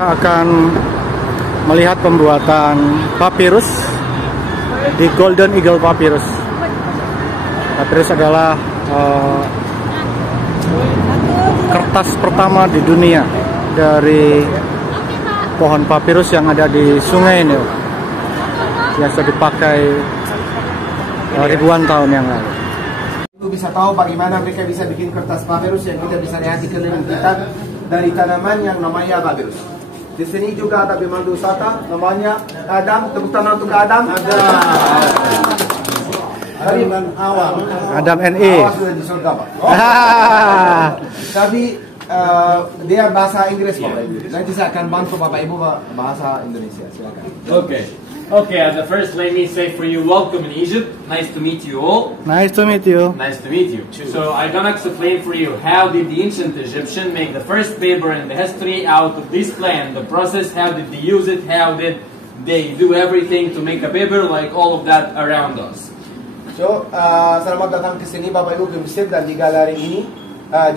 Kita akan melihat pembuatan papirus di Golden Eagle Papyrus. Papirus adalah kertas pertama di dunia dari pohon papirus yang ada di Sungai Nil. Biasa dipakai ribuan tahun yang lalu. Lu bisa tahu bagaimana mereka bisa bikin kertas papirus yang kita bisa lihat di keliling kita dari tanaman yang namanya papirus. Di sini juga ada pemandu wisata namanya Adam. Tepuk tangan untuk Adam. Adam NE. Sudah di surga, Pak. Tapi dia bahasa Inggris, Bapak Ibu. Nanti saya akan bantu Bapak Ibu bahasa Indonesia. Silakan. Okay, at the first let me say for you, welcome in Egypt. Nice to meet you all. Nice to meet you. Nice to meet you. So I'm gonna explain for you how did the ancient Egyptian make the first paper in the history out of this plant, the process, how did they use it, how did they do everything to make a paper like all of that around us. So, selamat datang ke sini Bapak Ibu ke Mesir dan di galeri ini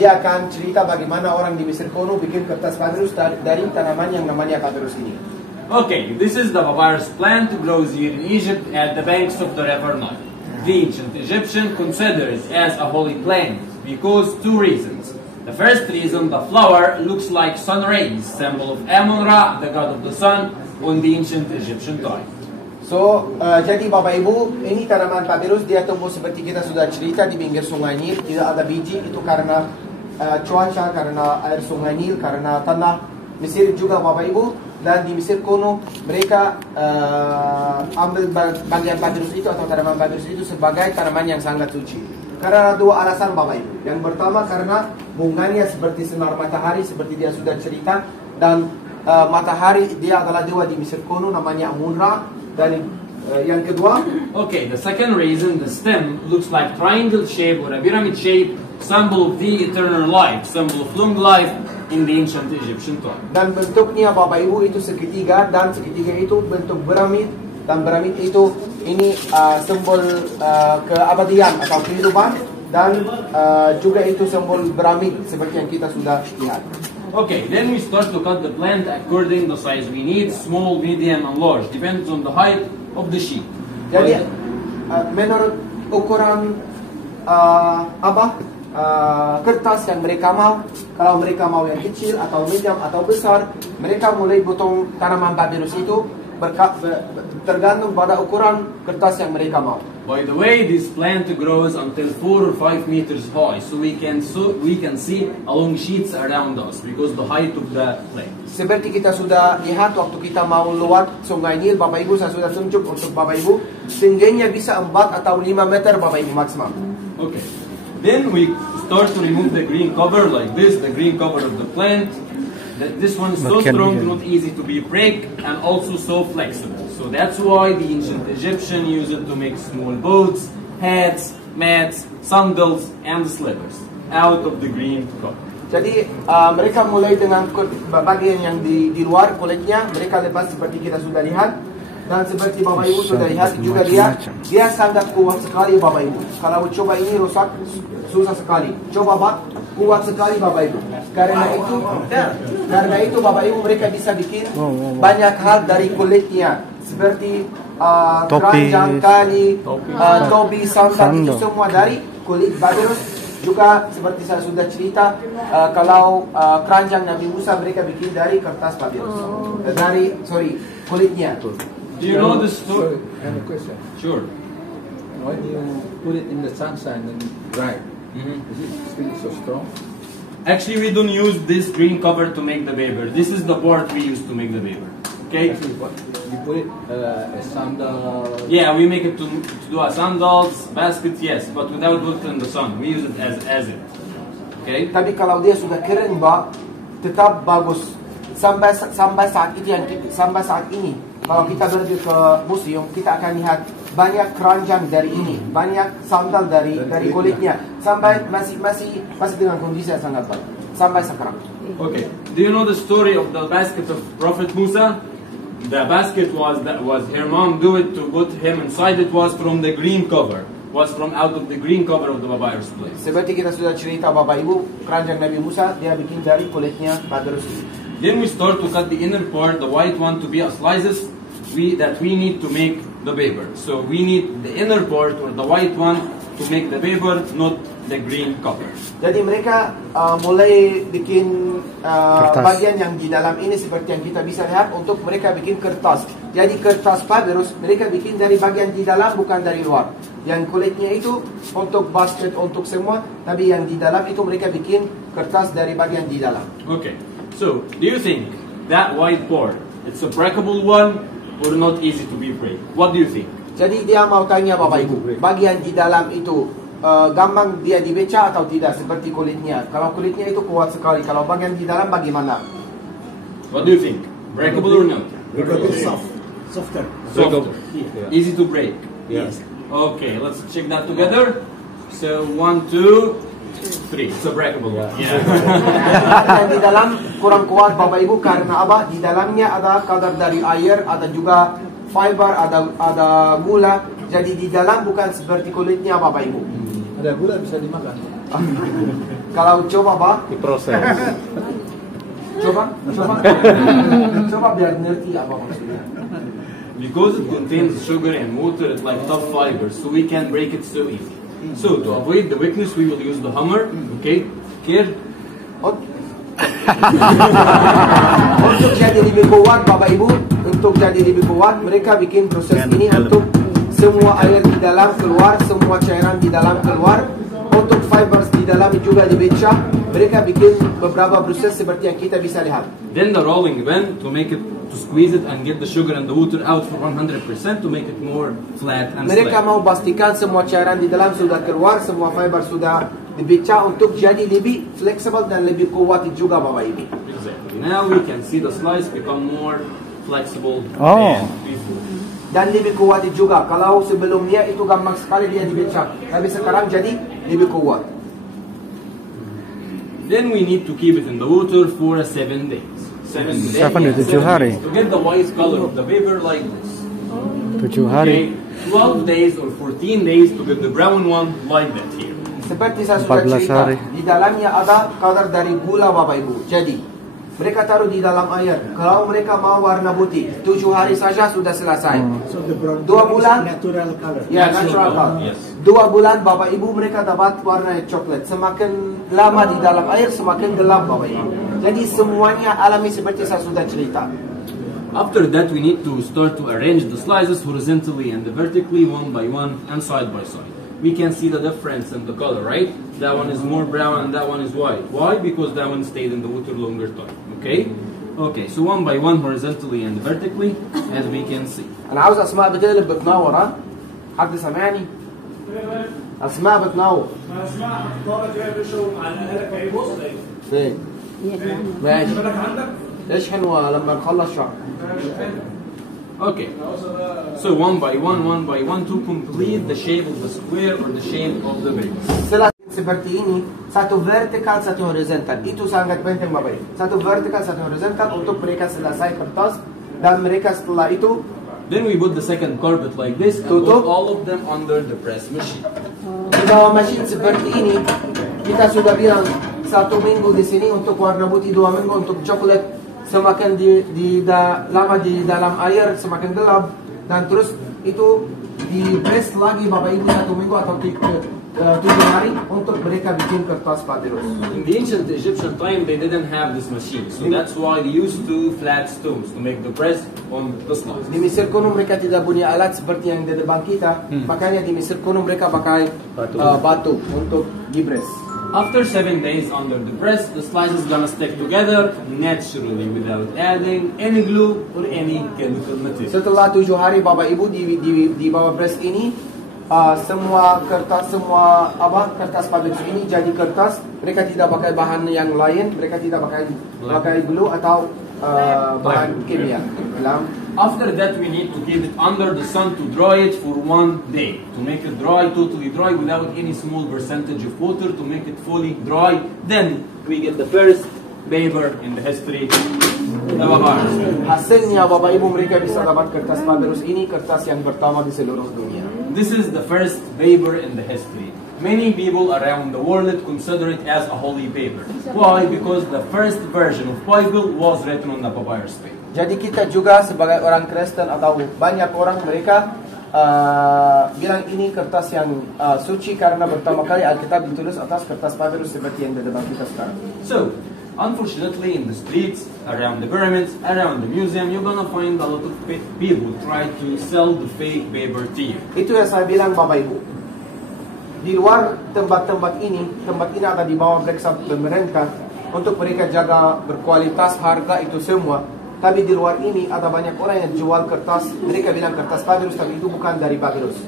dia akan cerita bagaimana orang di Mesir kuno bikin kertas papirus dari tanaman yang namanya papirus ini. Okay, this is the papyrus plant grows here in Egypt at the banks of the river Nile. The ancient Egyptian considers it as a holy plant because two reasons. The first reason, the flower looks like sun rays, symbol of Amun-Ra, the god of the sun, on the ancient Egyptian time. So, jadi Bapak Ibu, ini tanaman papirus dia tumbuh seperti kita sudah cerita di pinggir Sungai Nil, tidak ada biji, itu karena cuaca, karena air Sungai Nil, karena tanah Mesir juga Bapak Ibu. Dan di Mesir kuno mereka ambil bagian papirus itu atau tanaman papirus itu sebagai tanaman yang sangat suci. Karena dua alasan Bapak Ibu. Yang pertama karena bunganya seperti sinar matahari seperti dia sudah cerita, dan matahari dia adalah dewa di Mesir kuno namanya Amun-Ra. Dan yang kedua, okay, the second reason, the stem looks like triangle shape or a pyramid shape, symbol of the eternal life, symbol of long life in the ancient Egyptian time. Dan bentuknya Bapak Ibu itu segitiga, dan segitiga itu bentuk piramid, dan piramid itu ini simbol keabadian atau kehidupan, dan juga itu simbol piramid seperti yang kita sudah lihat. Okay, then we start to cut the plant according the size we need, small, medium, and large, depends on the height of the sheet. Jadi menurut ukuran kertas yang mereka mau, kalau mereka mau yang kecil atau medium atau besar, mereka mulai potong tanaman papirus itu tergantung pada ukuran kertas yang mereka mau. By the way, this plant grows until 4 or 5 meters high, so we can see along sheets around us because the height of the plant. Seperti kita sudah lihat waktu kita mau lewat Sungai Nil, Bapak Ibu, saya sudah tunjuk untuk Bapak Ibu, tingginya bisa 4 atau 5 meter Bapak Ibu maksimal. Okay. Then we start to remove the green cover like this, the green cover of the plant. This one is so strong, not easy to be break, and also so flexible. So that's why the ancient Egyptian used it to make small boats, hats, mats, sandals, and slippers out of the green cover. Jadi mereka mulai dengan bagian yang di luar kulitnya, mereka lepas seperti kita sudah lihat. Dan seperti Bapak Ibu sudah lihat juga dia sangat kuat sekali Bapak Ibu. Kalau coba ini rusak susah sekali. Coba Pak, kuat sekali Bapak Ibu. Karena itu Bapak Ibu mereka bisa bikin banyak hal dari kulitnya, seperti keranjang, tali, topi, sandal, itu semua dari kulit papirus. Juga seperti saya sudah cerita, kalau keranjang Nabi Musa mereka bikin dari kertas papirus, kulitnya. Do you know the story? I have a question. Sure. When you put it in the sunshine and dry, is it still so strong? Actually, we don't use this green cover to make the paper. This is the part we use to make the paper. Okay? Actually, what, you put it a sandal? Yeah, we make it to do a sandals, baskets, yes, but without put it in the sun. We use it as it. Okay? Tapi kalau dia sudah kering, Pak, tetap bagus. Sampai saat ini. Kalau kita pergi ke museum, kita akan lihat banyak keranjang dari ini, banyak sandal dari kulitnya, sampai masih dengan kondisi yang sangat baik sampai sekarang. Okay. Do you know the story of the basket of Prophet Musa? The basket was her mom do it to put him inside. It was from the green cover. Was from out of the green cover of the papyrus plant. Seperti kita sudah cerita Bapak Ibu, keranjang Nabi Musa dia bikin dari kulitnya papirus. Then we start to cut the inner part, the white one, to be a slices that we need to make the paper. So we need the inner part or the white one to make the paper, not the green cover. Jadi mereka mulai bikin bagian yang di dalam ini seperti yang kita bisa lihat untuk mereka bikin kertas. Jadi kertas papyrus mereka bikin dari bagian di dalam bukan dari luar. Yang kulitnya itu untuk basket untuk semua, tapi yang di dalam itu mereka bikin kertas dari bagian di dalam. Okay. So do you think that white part it's a breakable one or not easy to be break? What do you think? Jadi dia mau tanya Bapak Ibu, bagian di dalam itu gampang dia dibaca atau tidak seperti kulitnya? Kalau kulitnya itu kuat sekali, kalau bagian di dalam bagaimana? What do you think? Breakable or not? Softer. Softer. Easy to break. Yes. Okay, let's check that together. So 1, 2, 3. It's a breakable one. Yeah. Yang di dalam kurang kuat Bapak Ibu karena apa? Di dalamnya ada kadar dari air, ada juga fiber, ada gula. Jadi di dalam bukan seperti kulitnya Bapak Ibu. Ada gula bisa dimakan. Kalau coba Pak, Diproses. coba biar ngerti apa maksudnya. Because it contains sugar and water, it's like tough fiber, so we can't break it so easy. So to avoid the weakness, we will use the hammer. Okay, here. Untuk jadi lebih kuat Bapak Ibu, untuk jadi lebih kuat mereka bikin proses ini untuk semua air di dalam keluar, semua cairan di dalam keluar. Untuk fibers di dalam juga dibaca, mereka bikin beberapa proses seperti yang kita bisa lihat. Then the rolling pin to make it, to squeeze it and get the sugar and the water out for 100% to make it more flat and Mereka slab. mau pastikan semua cairan di dalam sudah keluar, semua fiber sudah dibaca untuk jadi lebih fleksibel dan lebih kuat juga Bapak Ibu. Exactly. Now we can see the slice become more flexible Oh. than before. Dan lebih kuat juga. Kalau sebelumnya itu gampang sekali dia dibaca, tapi sekarang jadi lebih kuat. Then we need to keep it in the water for 7 days. 7 days. 7 hari. To get the white color of the paper like this. 7 hari. Okay. 12 days or 14 days to get the brown one like that here. Seperti saya sudah 14 cerita, hari. di dalamnya ada kadar dari gula Bapak Ibu. Jadi mereka taruh di dalam air. Kalau mereka mau warna putih, 7 hari saja sudah selesai. So the brown 2 bulan, natural color. ya Natural natural color, color. yes. 2 bulan Bapak Ibu mereka dapat warna coklat. Semakin lama di dalam air, semakin gelap Bapak Ibu. Jadi semuanya alami seperti saya sudah cerita. After that, we need to start to arrange the slices horizontally and vertically, one by one and side by side. We can see the difference in the color, right? That one is more brown and that one is white. Why? Because that one stayed in the water longer time. Okay? Okay, so one by one horizontally and vertically, as we can see. أنا عاوز أسماء بتقلب بتنور ها؟ حد سامعني؟ أسماء بتنور. فين؟ ماشي. اشحن ولما نخلص شرح. Okay, so one by one to complete the shape of the square or the shape of the base. Setelah seperti ini, satu vertikal, satu horizontal. Itu sangat penting Bapak Ibu. Satu vertikal, satu horizontal untuk mereka selesai kertas dan mereka setelah itu Then we put the second carpet like this and put all of them under the press machine. di bawah mesin seperti ini. Kita sudah bilang 1 minggu di sini untuk warna putih, 2 minggu untuk coklat. Semakin lama di dalam air semakin gelap dan terus itu di press lagi Bapak Ibu 1 minggu atau 7 hari untuk mereka bikin kertas papyrus. In the ancient Egyptian time, they didn't have this machine, so that's why they used to flat stones to make the press on the slice. Di Mesir kuno mereka tidak punya alat seperti yang di depan kita, makanya di Mesir kuno mereka pakai batu untuk di-press. After 7 days under the press, the slice is gonna stick together naturally without adding any glue or any chemical material. Setelah 7 hari Bapak Ibu di bawah press ini, semua kertas papyrus ini jadi kertas. Mereka tidak pakai bahan yang lain, mereka tidak pakai glue atau bahan kimia. After that, we need to keep it under the sun to dry it for 1 day. To make it dry, totally dry, without any small percentage of water, to make it fully dry. Then, we get the first paper in the history of papyrus. Hasilnya Bapak Ibu mereka bisa dapat kertas papyrus ini, kertas yang pertama di seluruh dunia. This is the first paper in the history. Many people around the world consider it as a holy paper. Why? Because the first version of Bible was written on the papyrus paper. Jadi kita juga sebagai orang Kristen atau banyak orang mereka bilang ini kertas yang suci karena pertama kali Alkitab ditulis atas kertas papyrus seperti yang di depan kita sekarang. So, unfortunately, in the streets, around the pyramids, around the museum, you're gonna find a lot of people try to sell the fake paper to you. Itu yang saya bilang Bapak Ibu. Di luar tempat ini ada di bawah periksa pemerintah untuk mereka jaga berkualitas harga itu semua. Tapi di luar ini ada banyak orang yang jual kertas, mereka bilang kertas papyrus tapi itu bukan dari papyrus.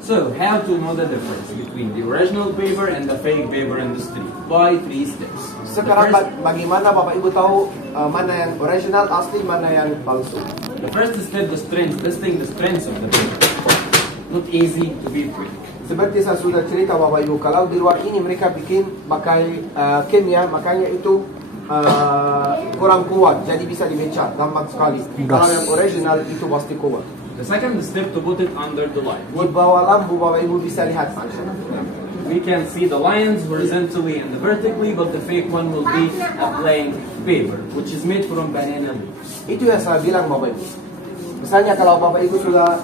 So, how to know the difference between the original paper and the fake paper in the street? By 3 steps. Sekarang bagaimana Bapak Ibu tahu mana yang original asli, mana yang palsu? The first step, the strength, testing the strength of the paper. Not easy to be fake. Seperti saya sudah cerita Bapak Ibu, kalau di luar ini mereka bikin pakai kimia, makanya itu kurang kuat, jadi bisa dibaca gampang sekali. Kalau yang original itu pasti kuat. The second step, to put it under the light. Di bawah lampu Bapak Ibu bisa lihat function. We can see the lines horizontally and vertically, but the fake one will be a blank paper, which is made from banana leaves. Itu yang saya bilang Bapak Ibu. Misalnya kalau Bapak Ibu sudah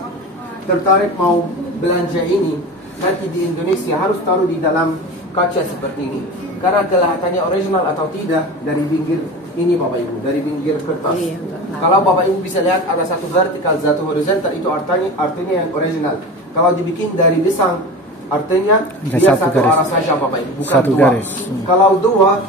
tertarik mau belanja ini, nanti di Indonesia harus taruh di dalam kaca seperti ini. Karena kelihatannya original atau tidak dari pinggir ini Bapak Ibu, dari pinggir kertas. Kalau Bapak Ibu bisa lihat ada satu vertikal, satu horizontal, itu artinya yang original. Kalau dibikin dari pisang, artinya dia satu arah saja Bapak Ibu, bukan satu dua. garis. Kalau dua,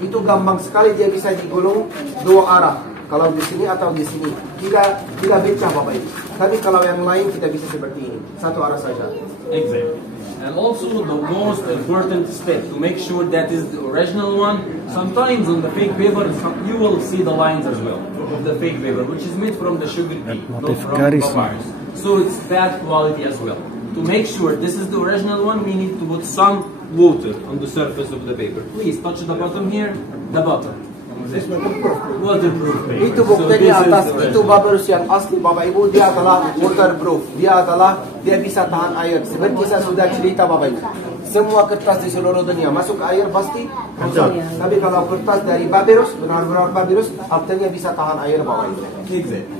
itu gampang sekali dia bisa digulung dua arah. Kalau di sini atau di sini, tidak baca Bapak Ibu. Tapi kalau yang lain kita bisa seperti ini, satu arah saja. Exactly. And also the most important step to make sure that is the original one. Sometimes on the fake paper you will see the lines as well of the fake paper, which is made from the sugar beet, not from papyrus. So it's bad quality as well. To make sure this is the original one, we need to put some water on the surface of the paper. Please touch the bottom here, the bottom. Waterproof paper. Itu buktinya atas itu papyrus yang asli Bapak Ibu, dia adalah waterproof. Dia bisa tahan air. Seperti saya sudah cerita Bapak Ibu. Semua kertas di seluruh dunia masuk air pasti rusak. Tapi kalau kertas dari papyrus, benar-benar papyrus, artinya bisa tahan air Bapak Ibu. Exactly.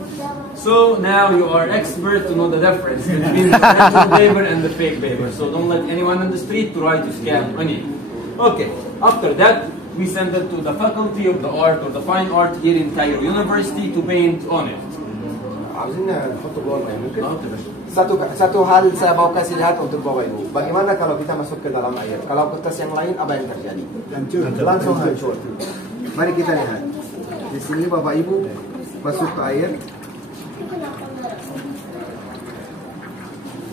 So now you are expert to know the difference between the original paper and the fake paper. So don't let anyone on the street try to scam on it. Okay. After that, we send it to the faculty of the art or the fine art here in Cairo University to paint on it. عاوزين نحط جوه الميه ممكن؟ Satu hal saya mau kasih lihat untuk Bapak Ibu. Bagaimana kalau kita masuk ke dalam air? Kalau kertas yang lain apa yang terjadi? Langsung hancur. Mari kita lihat. Di sini Bapak Ibu masuk ke air.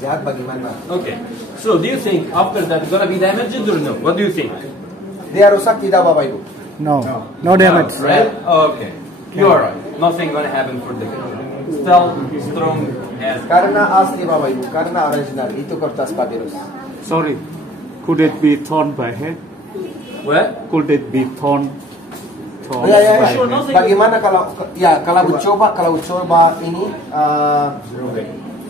Lihat bagaimana. Okay. So do you think after that it's gonna be damaged or no? What do you think? Dia rusak tidak Bapak Ibu? No damage. No, right? Okay. You are right. Nothing gonna happen for the camera. Still strong as. Karena asli Bapak Ibu, karena original itu kertas papyrus. Sorry, could it be torn by hand? What? Could it be torn? Ya. Sure, nothing. Bagaimana kalau coba ini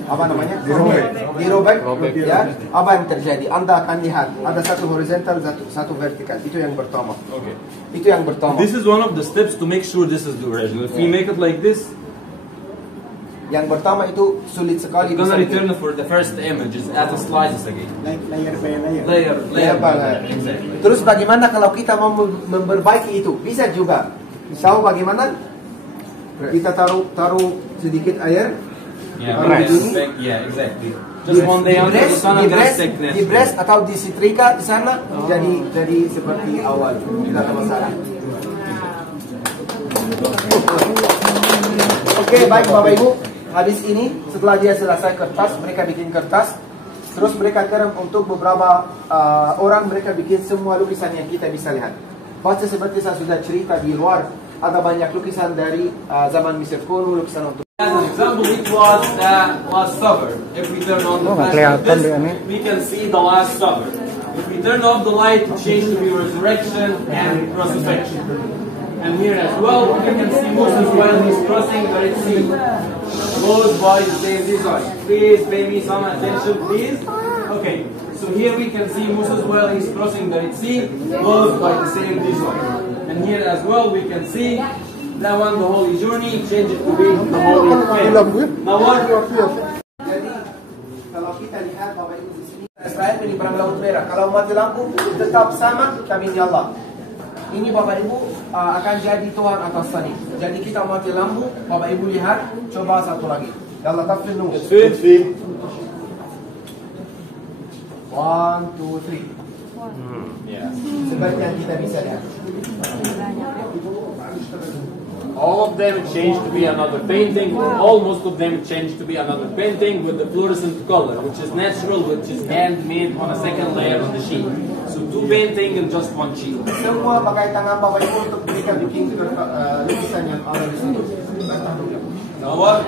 apa namanya? Dirobek, ya. Apa yang terjadi? Anda akan lihat ada satu horizontal, satu vertikal. Itu yang pertama. Okay. Itu yang pertama. This is one of the steps to make sure this is the original. If we make it like this, yang pertama itu sulit sekali. we're gonna return for the first images as a slices again. Layer by layer. Layer by layer. Layer. Exactly. Terus bagaimana kalau kita mau memperbaiki itu? Bisa juga. Tahu bagaimana? Kita taruh sedikit air. Yeah, Right. yeah, exactly. Just one day under the sun and then thickness. Di-press atau disetrika di sana, jadi seperti awal, tidak ada masalah. Oke, baik Bapak Ibu. Habis ini, setelah dia selesai kertas, mereka bikin kertas. Terus mereka kirim untuk beberapa orang, mereka bikin semua lukisan yang kita bisa lihat. Pasti seperti saya sudah cerita di luar, ada banyak lukisan dari zaman Mesir kuno, lukisan untuk. As an example, it was the Last Supper. If we turn on the flash like this, we can see the Last Supper. If we turn off the light, it changes to be resurrection and crucifixion. And here as well, you can see Moses while he's crossing the Red Sea. Goes by the same design. Please pay me some attention, please. Okay, So here we can see Musa as well, he's crossing the Red Sea, closed by the same this one. And here as well we can see that one, the holy journey, change it to be the holy faith. Now what? Jadi kalau kita lihat Bapak Ibu di sini, Israel menyeberang Laut Merah. Kalau mati lampu tetap sama kami Allah. Ini Bapak Ibu akan jadi Tuhan atas tadi. Jadi kita mati lampu, Bapak Ibu lihat, coba satu lagi. Yalla tafil nu. 1, 2, 3. Yeah. Seperti yang kita bisa lihat. All of them changed to be another painting. Almost of them changed to be another painting with the fluorescent color, which is natural, which is handmade on a second layer on the sheet. So 2 painting in just 1 sheet. Semua pakai tangan Bapak Ibu untuk bikin lukisan yang ada di sini. Now what?